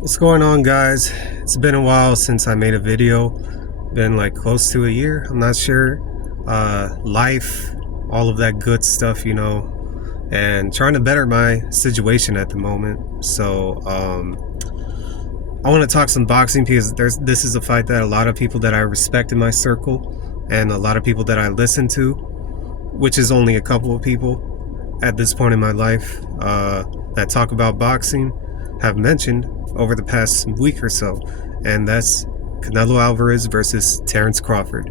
What's going on, guys? It's been a while since I made a video. Been like close to a year. I'm not sure. Life, all of that good stuff, and trying to better my situation at the moment. So, I want to talk some boxing because this is a fight that a lot of people that I respect in my circle and a lot of people that I listen to, which is only a couple of people at this point in my life, that talk about boxing, have mentioned over the past week or so, and that's Canelo Alvarez versus Terence Crawford.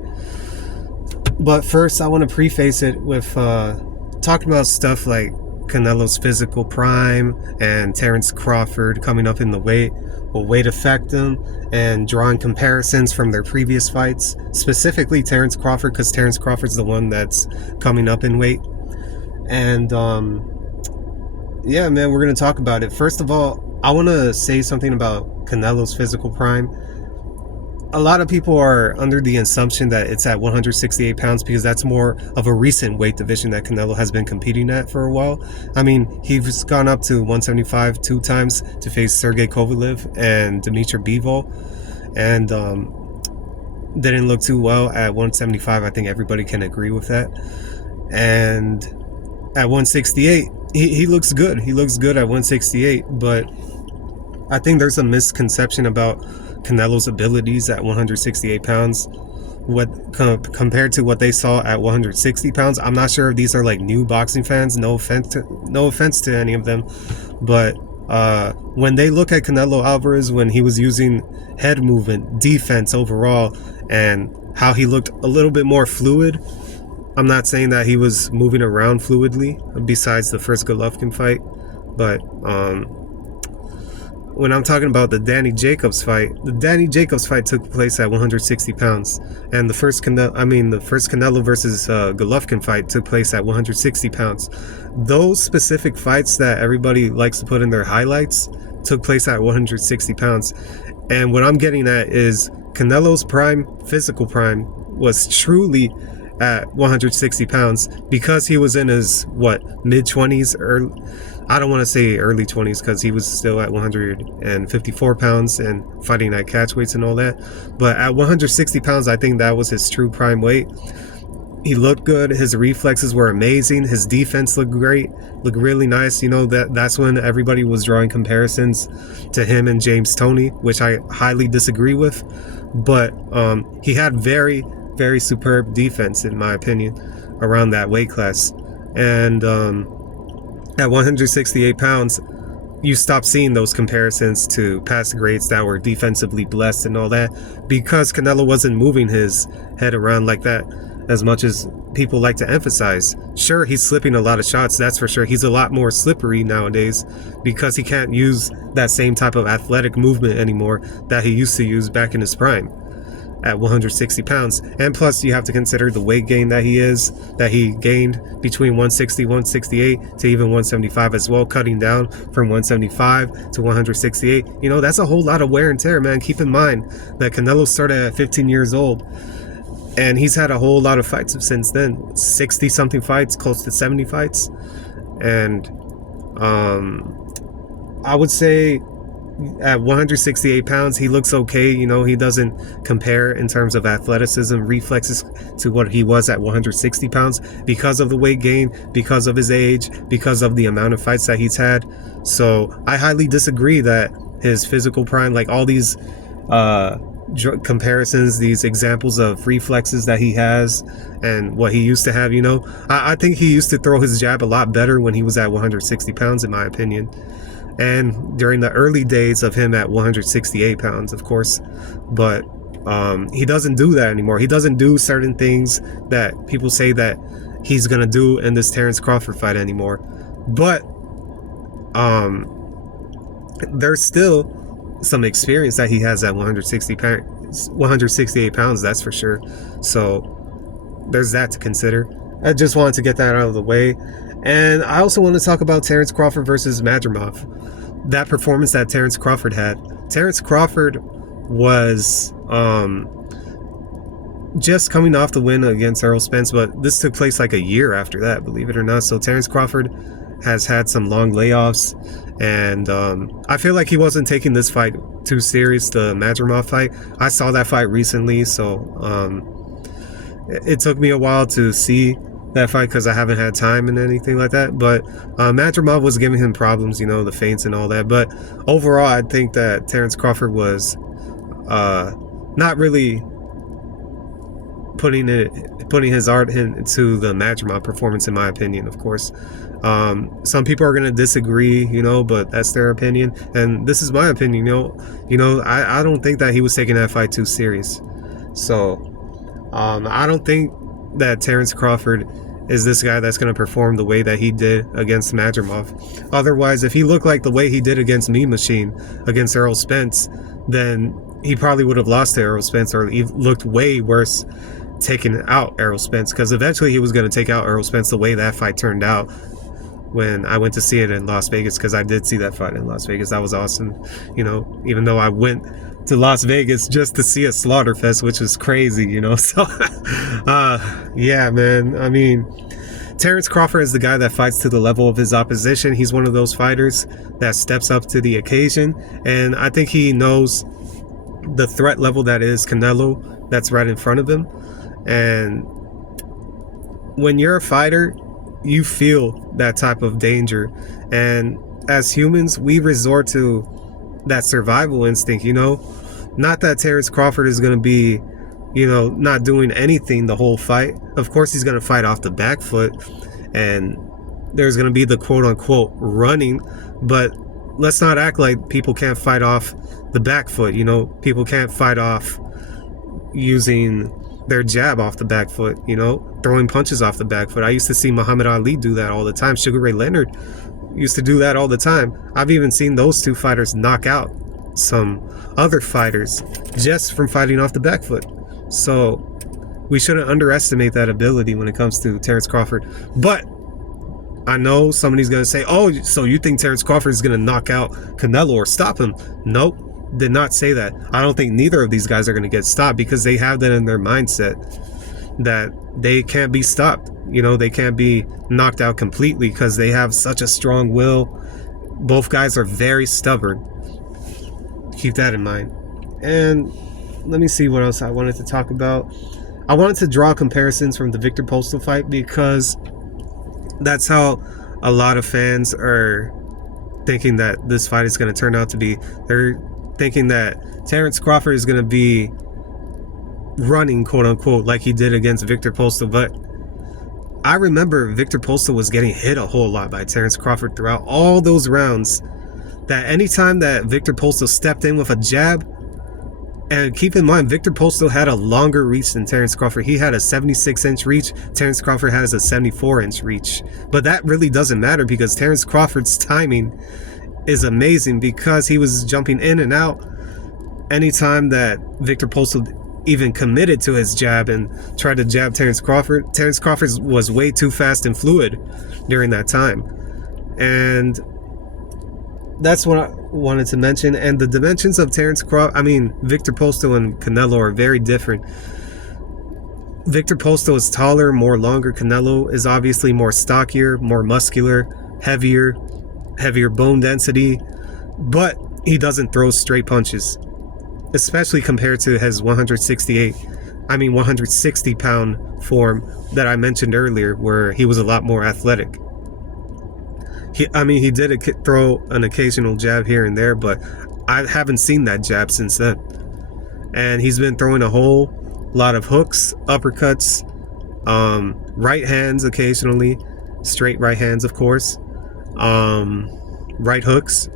But first, I want to preface it with talking about stuff like Canelo's physical prime and Terence Crawford coming up in the weight will weight affect them, and drawing comparisons from their previous fights, specifically Terence Crawford, because Terence Crawford's the one that's coming up in weight. And yeah, man, we're going to talk about it. First of all, I want to say something about Canelo's physical prime. A lot of people are under the assumption that it's at 168 pounds because that's more of a recent weight division that Canelo has been competing at for a while. I mean, he's gone up to 175 two times to face Sergey Kovalev and Dmitry Bivol, and didn't look too well at 175. I think everybody can agree with that. And at 168, he looks good. He looks good at 168, but I think there's a misconception about Canelo's abilities at 168 pounds compared to what they saw at 160 pounds. I'm not sure if these are like new boxing fans. No offense to any of them, but when they look at Canelo Alvarez when he was using head movement, defense overall, and how he looked a little bit more fluid. I'm not saying that he was moving around fluidly besides the first Golovkin fight, but when I'm talking about the Danny Jacobs fight took place at 160 pounds, and the first Canelo versus Golovkin fight took place at 160 pounds. Those specific fights that everybody likes to put in their highlights took place at 160 pounds. And what I'm getting at is Canelo's physical prime was truly at 160 pounds because he was in his mid-20s, or I don't want to say early 20s because he was still at 154 pounds and fighting at catchweights and all that. But at 160 pounds, I think that was his true prime weight. He looked good. His reflexes were amazing. His defense looked great, looked really nice. That's when everybody was drawing comparisons to him and James Toney, which I highly disagree with. But he had very, very superb defense, in my opinion, around that weight class. And at 168 pounds, you stop seeing those comparisons to past greats that were defensively blessed and all that, because Canelo wasn't moving his head around like that as much as people like to emphasize. Sure, he's slipping a lot of shots, that's for sure. He's a lot more slippery nowadays because he can't use that same type of athletic movement anymore that he used to use back in his prime at 160 pounds. And plus, you have to consider the weight gain that he gained between 160, 168 to even 175 as well, cutting down from 175 to 168. That's a whole lot of wear and tear, man. Keep in mind that Canelo started at 15 years old, and he's had a whole lot of fights since then, 60 something fights, close to 70 fights. And I would say at 168 pounds, he looks okay. He doesn't compare in terms of athleticism, reflexes to what he was at 160 pounds because of the weight gain, because of his age, because of the amount of fights that he's had. So I highly disagree that his physical prime, like all these comparisons, these examples of reflexes that he has and what he used to have, I think he used to throw his jab a lot better when he was at 160 pounds, in my opinion. And during the early days of him at 168 pounds, of course. But he doesn't do that anymore. He doesn't do certain things that people say that he's going to do in this Terence Crawford fight anymore. But there's still some experience that he has at 168 pounds, that's for sure. So there's that to consider. I just wanted to get that out of the way. And I also want to talk about Terence Crawford versus Madrimov. That performance that Terence Crawford had. Terence Crawford was just coming off the win against Errol Spence, but this took place like a year after that, believe it or not. So Terence Crawford has had some long layoffs, and I feel like he wasn't taking this fight too serious, the Madrimov fight. I saw that fight recently, so it took me a while to see that fight because I haven't had time and anything like that. But Madrimov was giving him problems, you know, the feints and all that. But overall, I think that Terence Crawford was not really putting his art into the Madrimov performance, in my opinion. Of course, some people are going to disagree, you know, but that's their opinion, and this is my opinion. I don't think that he was taking that fight too serious. So I don't think that Terence Crawford is this guy that's going to perform the way that he did against Madrimov. Otherwise, if he looked like the way he did against Mean Machine, against Errol Spence, then he probably would have lost to Errol Spence, or he looked way worse taking out Errol Spence, because eventually he was going to take out Errol Spence the way that fight turned out when I went to see it in Las Vegas, because I did see that fight in Las Vegas. That was awesome, you know, even though I went to Las Vegas just to see a slaughter fest, which was crazy, you know. So yeah, man, I mean, Terence Crawford is the guy that fights to the level of his opposition. He's one of those fighters that steps up to the occasion, and I think he knows the threat level that is Canelo that's right in front of him. And when you're a fighter, you feel that type of danger, and as humans, we resort to that survival instinct, you know. Not that Terence Crawford is going to be, you know, not doing anything the whole fight. Of course he's going to fight off the back foot, and there's going to be the quote-unquote running, but let's not act like people can't fight off the back foot, you know. People can't fight off using their jab off the back foot, you know, throwing punches off the back foot. I used to see Muhammad Ali do that all the time. Sugar Ray Leonard used to do that all the time. I've even seen those two fighters knock out some other fighters just from fighting off the back foot. So we shouldn't underestimate that ability when it comes to Terence Crawford. But I know somebody's going to say, oh, so you think Terence Crawford is going to knock out Canelo or stop him? Nope, did not say that. I don't think neither of these guys are going to get stopped, because they have that in their mindset that they can't be stopped. You know, they can't be knocked out completely because they have such a strong will. Both guys are very stubborn. Keep that in mind. And let me see what else I wanted to talk about. I wanted to draw comparisons from the Victor Postol fight, because that's how a lot of fans are thinking that this fight is going to turn out to be. They're thinking that Terence Crawford is going to be running, quote unquote, like he did against Victor Postol. But I remember Victor Postol was getting hit a whole lot by Terence Crawford throughout all those rounds. That anytime that Victor Postol stepped in with a jab, and keep in mind, Victor Postol had a longer reach than Terence Crawford. He had a 76-inch reach. Terence Crawford has a 74-inch reach. But that really doesn't matter, because Terence Crawford's timing is amazing, because he was jumping in and out anytime that Victor Postol even committed to his jab and tried to jab Terence Crawford. Terence Crawford was way too fast and fluid during that time. And that's what I wanted to mention. And the dimensions of Victor Postol and Canelo are very different. Victor Postol is taller, more longer. Canelo is obviously more stockier, more muscular, heavier bone density, but he doesn't throw straight punches, especially compared to his 160 pound form that I mentioned earlier, where he was a lot more athletic. He did throw an occasional jab here and there, but I haven't seen that jab since then. And he's been throwing a whole lot of hooks, uppercuts, right hands occasionally, straight right hands, of course, right hooks.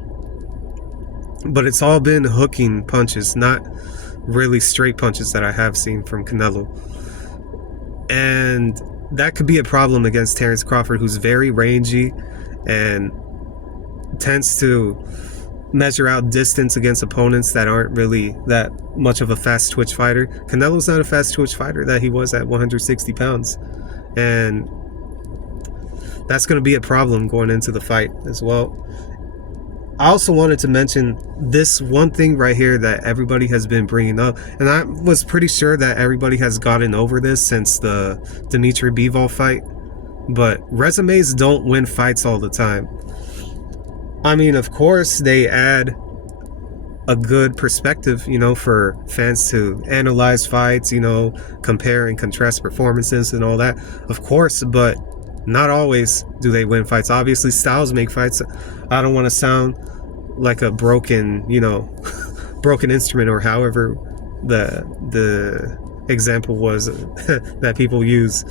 But it's all been hooking punches, not really straight punches that I have seen from Canelo. And that could be a problem against Terence Crawford, who's very rangy and tends to measure out distance against opponents that aren't really that much of a fast twitch fighter. Canelo's not a fast twitch fighter that he was at 160 pounds. And that's going to be a problem going into the fight as well. I also wanted to mention this one thing right here that everybody has been bringing up, and I was pretty sure that everybody has gotten over this since the Dimitri Bivol fight, but resumes don't win fights all the time. I mean, of course, they add a good perspective, for fans to analyze fights, compare and contrast performances and all that, of course, but not always do they win fights. Obviously, styles make fights. I don't want to sound like a broken, broken instrument, or however the example was that people use,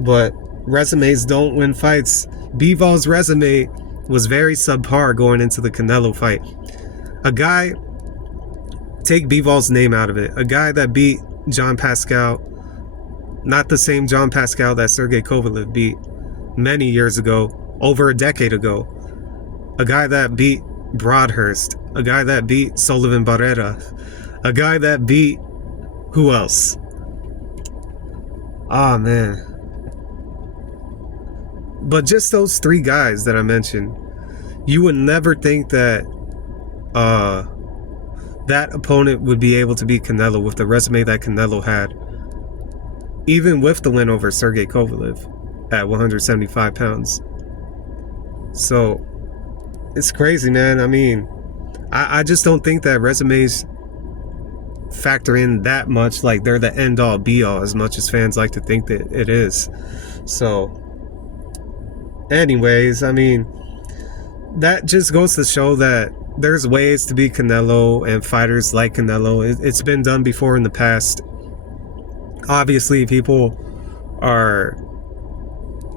but resumes don't win fights. Bivol's resume was very subpar going into the Canelo fight. A guy, take Bivol's name out of it, a guy that beat John Pascal, not the same John Pascal that Sergey Kovalev beat many years ago, over a decade ago, a guy that beat Broadhurst, a guy that beat Sullivan Barrera, a guy that beat, who else? Oh man. But just those three guys that I mentioned, you would never think that that opponent would be able to beat Canelo with the resume that Canelo had, even with the win over Sergey Kovalev at 175 pounds. So it's crazy, man. I mean, I just don't think that resumes factor in that much, like they're the end all be all, as much as fans like to think that it is. So anyways, I mean, that just goes to show that there's ways to beat Canelo and fighters like Canelo. It's been done before in the past. Obviously, people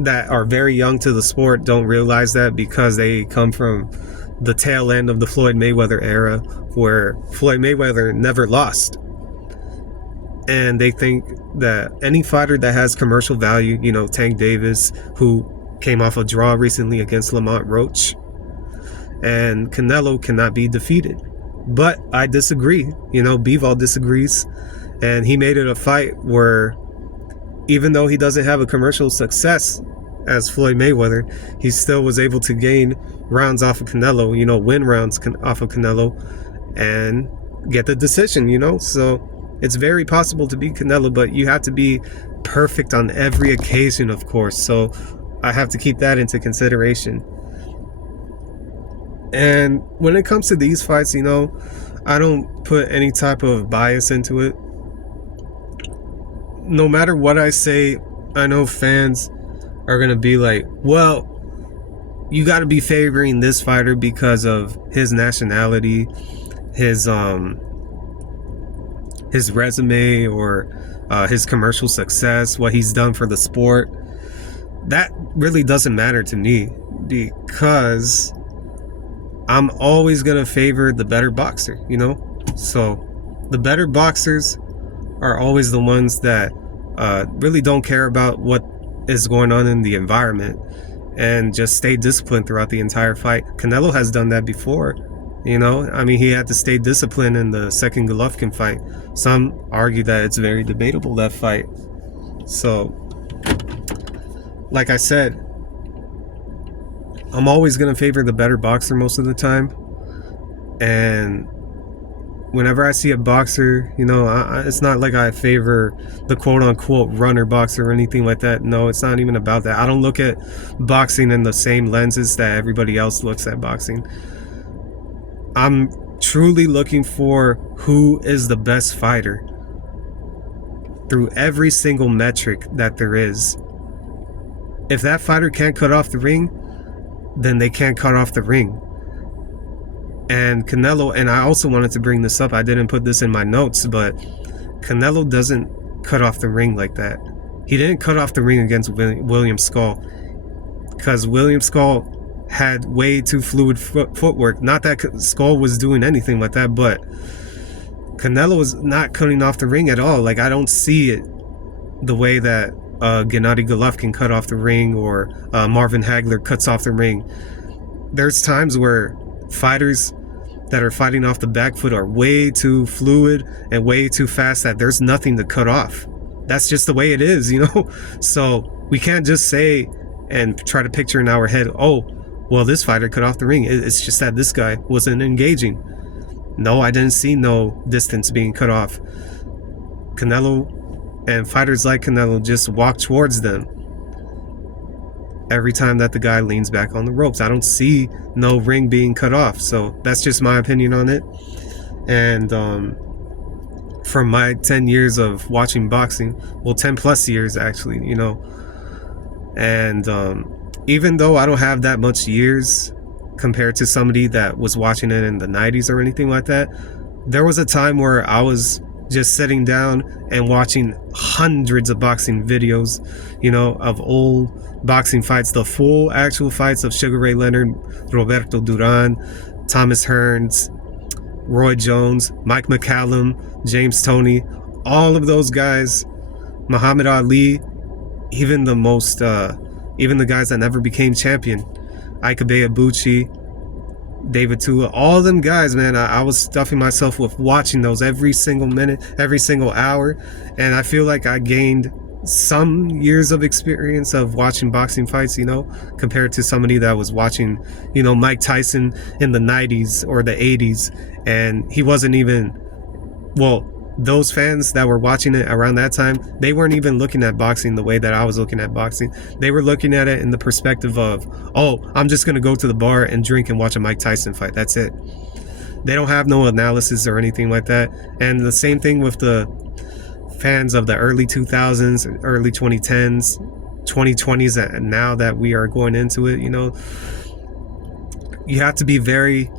that are very young to the sport don't realize that, because they come from the tail end of the Floyd Mayweather era, where Floyd Mayweather never lost. And they think that any fighter that has commercial value, Tank Davis, who came off a draw recently against Lamont Roach, and Canelo cannot be defeated. But I disagree. Bivol disagrees, and he made it a fight where, even though he doesn't have a commercial success as Floyd Mayweather, he still was able to gain rounds off of Canelo, win rounds off of Canelo, and get the decision, So it's very possible to beat Canelo, but you have to be perfect on every occasion, of course. So I have to keep that into consideration. And when it comes to these fights, I don't put any type of bias into it. No matter what I say, I know fans are going to be like, well, you got to be favoring this fighter because of his nationality, his resume, or his commercial success, what he's done for the sport. That really doesn't matter to me, because I'm always going to favor the better boxer, So the better boxers are always the ones that really don't care about what is going on in the environment and just stay disciplined throughout the entire fight. Canelo has done that before, I mean, he had to stay disciplined in the second Golovkin fight. Some argue that it's very debatable, that fight. So, like I said, I'm always going to favor the better boxer most of the time. And whenever I see a boxer, it's not like I favor the quote-unquote runner boxer or anything like that. No, it's not even about that. I don't look at boxing in the same lenses that everybody else looks at boxing. I'm truly looking for who is the best fighter through every single metric that there is. If that fighter can't cut off the ring, then they can't cut off the ring. And Canelo, and I also wanted to bring this up, I didn't put this in my notes, but Canelo doesn't cut off the ring like that. He didn't cut off the ring against William Skull, because William Skull had way too fluid footwork. Not that Skull was doing anything like that, but Canelo was not cutting off the ring at all. Like, I don't see it the way that Gennady Golovkin cut off the ring, or Marvin Hagler cuts off the ring. There's times where fighters that are fighting off the back foot are way too fluid and way too fast that there's nothing to cut off. That's just the way it is, So we can't just say and try to picture in our head, oh, well, this fighter cut off the ring. It's just that this guy wasn't engaging. No, I didn't see no distance being cut off. Canelo and fighters like Canelo just walk towards them. every time that the guy leans back on the ropes. I don't see no ring being cut off. So that's just my opinion on it. And from my 10 years of watching boxing, well, 10 plus years actually, you know, and even though I don't have that much years compared to somebody that was watching it in the 90s or anything like that, there was a time where I was just sitting down and watching hundreds of boxing videos, you know, of old boxing fights, the full actual fights of Sugar Ray Leonard, Roberto Duran, Thomas Hearns, Roy Jones, Mike McCallum, James Toney, all of those guys, Muhammad Ali, even the guys that never became champion, Ike Ibuchi, David Tua, all of them guys, man, I was stuffing myself with watching those every single minute, every single hour, and I feel like I gained some years of experience of watching boxing fights, you know, compared to somebody that was watching, you know, Mike Tyson in the 90s or the 80s, and he wasn't even, well, those fans that were watching it around that time, they weren't even looking at boxing the way that I was looking at boxing. They were looking at it in the perspective of, oh, I'm just going to go to the bar and drink and watch a Mike Tyson fight. That's it. They don't have no analysis or anything like that. And the same thing with the fans of the early 2000s, early 2010s, 2020s, and now that we are going into it, you know, you have to be very,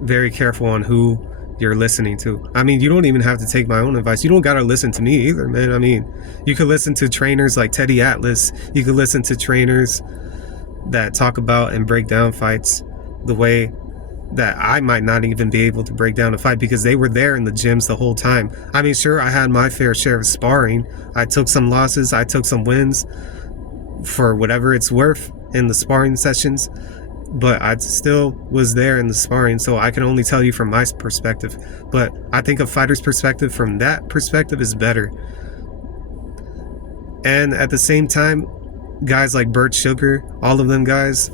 very careful on who you're listening to. I mean, you don't even have to take my own advice. You don't gotta listen to me either, man. I mean, you could listen to trainers like Teddy Atlas. You could listen to trainers that talk about and break down fights the way that I might not even be able to break down a fight, because they were there in the gyms the whole time. I mean, sure, I had my fair share of sparring. I took some losses, I took some wins for whatever it's worth in the sparring sessions, but I still was there in the sparring, so I can only tell you from my perspective. But I think a fighter's perspective from that perspective is better. And at the same time, guys like Bert Sugar, all of them guys,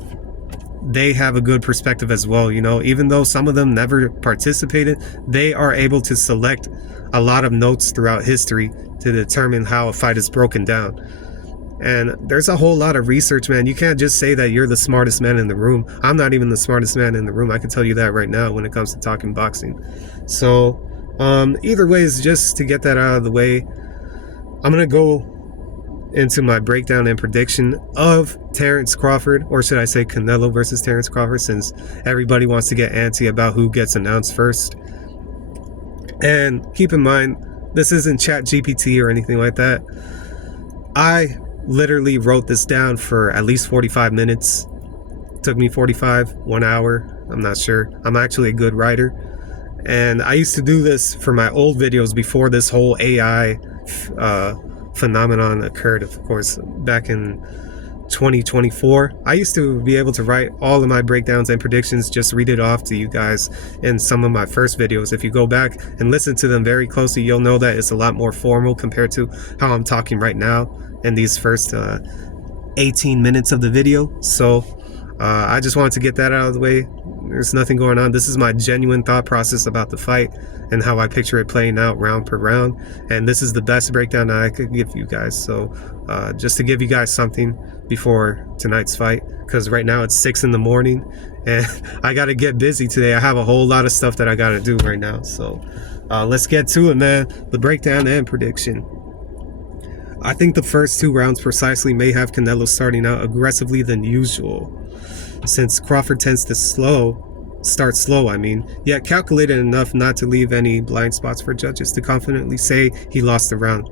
they have a good perspective as well, you know. Even though some of them never participated, they are able to select a lot of notes throughout history to determine how a fight is broken down. And there's a whole lot of research, man. You can't just say that you're the smartest man in the room. I'm not even the smartest man in the room. I can tell you that right now when it comes to talking boxing. So either way, is just to get that out of the way, I'm going to go into my breakdown and prediction of Terence Crawford, or should I say Canelo versus Terence Crawford, since everybody wants to get antsy about who gets announced first. And keep in mind, this isn't ChatGPT or anything like that. I literally wrote this down for at least 45 minutes. It took me 1 hour, I'm not sure. I'm actually a good writer. And I used to do this for my old videos before this whole AI phenomenon occurred, of course, back in 2024. I used to be able to write all of my breakdowns and predictions, just read it off to you guys in some of my first videos. If you go back and listen to them very closely, you'll know that it's a lot more formal compared to how I'm talking right now in these first 18 minutes of the video. So I just wanted to get that out of the way. There's nothing going on. This is my genuine thought process about the fight and how I picture it playing out round per round. And this is the best breakdown that I could give you guys. So just to give you guys something before tonight's fight, because right now it's 6 in the morning and I got to get busy today. I have a whole lot of stuff that I got to do right now. So let's get to it, man. The breakdown and prediction. I think the first 2 rounds precisely may have Canelo starting out aggressively than usual, since Crawford tends to start slow, yet calculated enough not to leave any blind spots for judges to confidently say he lost the round.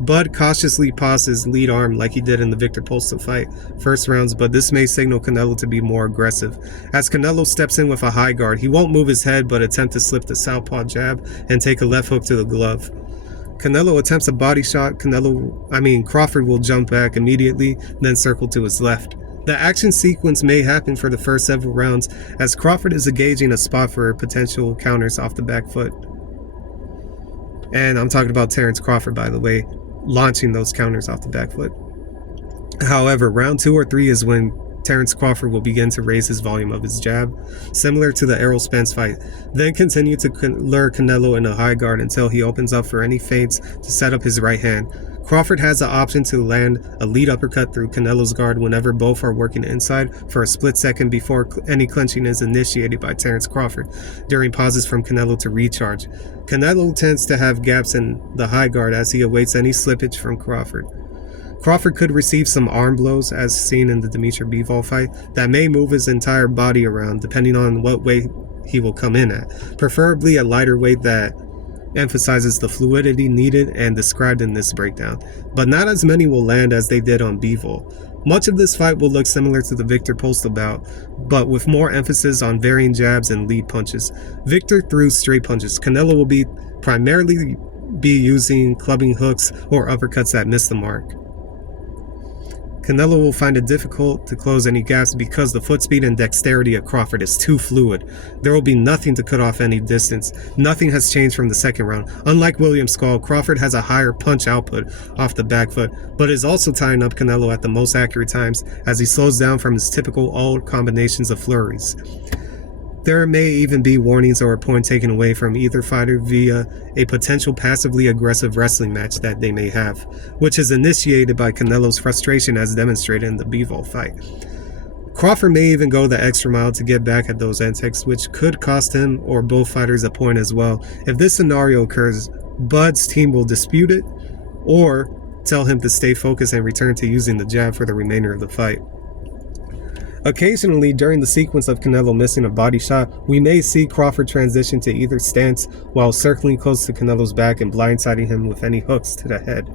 Bud cautiously paused his lead arm like he did in the Victor Postol fight first rounds, but this may signal Canelo to be more aggressive. As Canelo steps in with a high guard, he won't move his head but attempt to slip the southpaw jab and take a left hook to the glove. Canelo attempts a body shot. Crawford will jump back immediately, then circle to his left. The action sequence may happen for the first several rounds, as Crawford is engaging a spot for potential counters off the back foot. And I'm talking about Terence Crawford, by the way, launching those counters off the back foot. However, round 2 or 3 is when Terence Crawford will begin to raise his volume of his jab, similar to the Errol Spence fight, then continue to lure Canelo in a high guard until he opens up for any feints to set up his right hand. Crawford has the option to land a lead uppercut through Canelo's guard whenever both are working inside for a split second before any clinching is initiated by Terence Crawford during pauses from Canelo to recharge. Canelo tends to have gaps in the high guard as he awaits any slippage from Crawford. Crawford could receive some arm blows, as seen in the Dimitri Bivol fight, that may move his entire body around depending on what weight he will come in at, preferably a lighter weight that emphasizes the fluidity needed and described in this breakdown, but not as many will land as they did on Bivol. Much of this fight will look similar to the Victor Postal bout, but with more emphasis on varying jabs and lead punches. Victor threw straight punches. Canelo will primarily be using clubbing hooks or uppercuts that miss the mark. Canelo will find it difficult to close any gaps because the foot speed and dexterity of Crawford is too fluid. There will be nothing to cut off any distance. Nothing has changed from the second round. Unlike William Skull, Crawford has a higher punch output off the back foot, but is also tying up Canelo at the most accurate times as he slows down from his typical old combinations of flurries. There may even be warnings or a point taken away from either fighter via a potential passively aggressive wrestling match that they may have, which is initiated by Canelo's frustration as demonstrated in the Bivol fight. Crawford may even go the extra mile to get back at those antics, which could cost him or both fighters a point as well. If this scenario occurs, Bud's team will dispute it or tell him to stay focused and return to using the jab for the remainder of the fight. Occasionally, during the sequence of Canelo missing a body shot, we may see Crawford transition to either stance while circling close to Canelo's back and blindsiding him with any hooks to the head.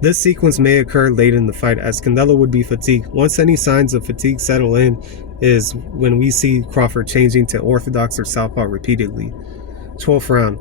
This sequence may occur late in the fight as Canelo would be fatigued. Once any signs of fatigue settle in is when we see Crawford changing to orthodox or southpaw repeatedly. 12th round.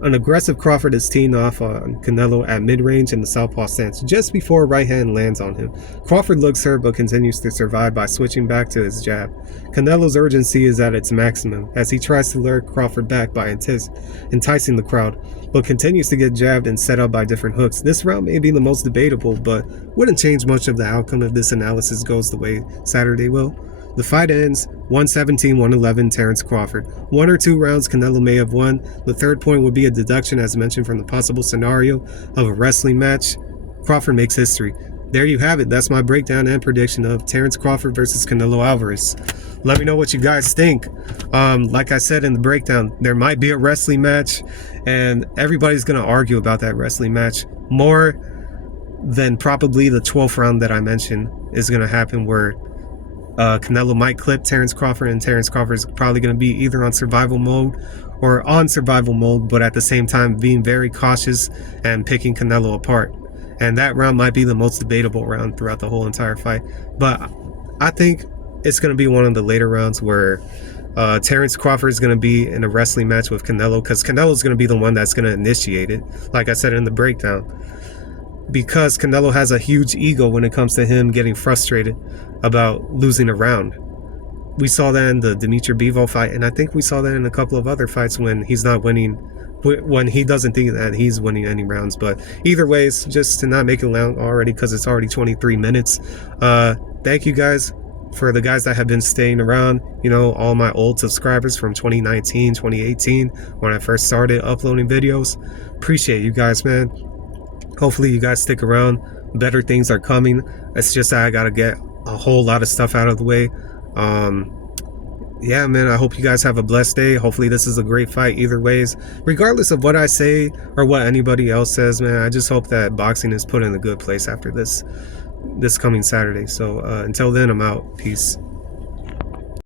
An aggressive Crawford is teeing off on Canelo at mid-range in the southpaw stance, just before a right hand lands on him. Crawford looks hurt but continues to survive by switching back to his jab. Canelo's urgency is at its maximum as he tries to lure Crawford back by enticing the crowd, but continues to get jabbed and set up by different hooks. This round may be the most debatable, but wouldn't change much of the outcome if this analysis goes the way Saturday will. The fight ends 117-111 Terence Crawford. 1 or 2 rounds Canelo may have won. The third point would be a deduction as mentioned from the possible scenario of a wrestling match. Crawford makes history. There you have it. That's my breakdown and prediction of Terence Crawford versus Canelo Alvarez. Let me know what you guys think. Like I said in the breakdown, there might be a wrestling match and everybody's going to argue about that wrestling match. More than probably the 12th round that I mentioned is going to happen where Canelo might clip Terence Crawford, and Terence Crawford is probably going to be either on survival mode or on survival mode, but at the same time being very cautious and picking Canelo apart. And that round might be the most debatable round throughout the whole entire fight. But I think it's going to be one of the later rounds where Terence Crawford is going to be in a wrestling match with Canelo, because Canelo is going to be the one that's going to initiate it, like I said in the breakdown. Because Canelo has a huge ego when it comes to him getting frustrated about losing a round. We saw that in the Dimitri Bivol fight, and I think we saw that in a couple of other fights when he's not winning, when he doesn't think that he's winning any rounds. But either ways, just to not make it long already, because it's already 23 minutes. Thank you guys for the guys that have been staying around, you know, all my old subscribers from 2019, 2018, when I first started uploading videos. Appreciate you guys, man. Hopefully you guys stick around. Better things are coming. It's just that I gotta get a whole lot of stuff out of the way. Yeah, man, I hope you guys have a blessed day. Hopefully this is a great fight either ways. Regardless of what I say or what anybody else says, man, I just hope that boxing is put in a good place after this coming Saturday. So until then, I'm out. Peace.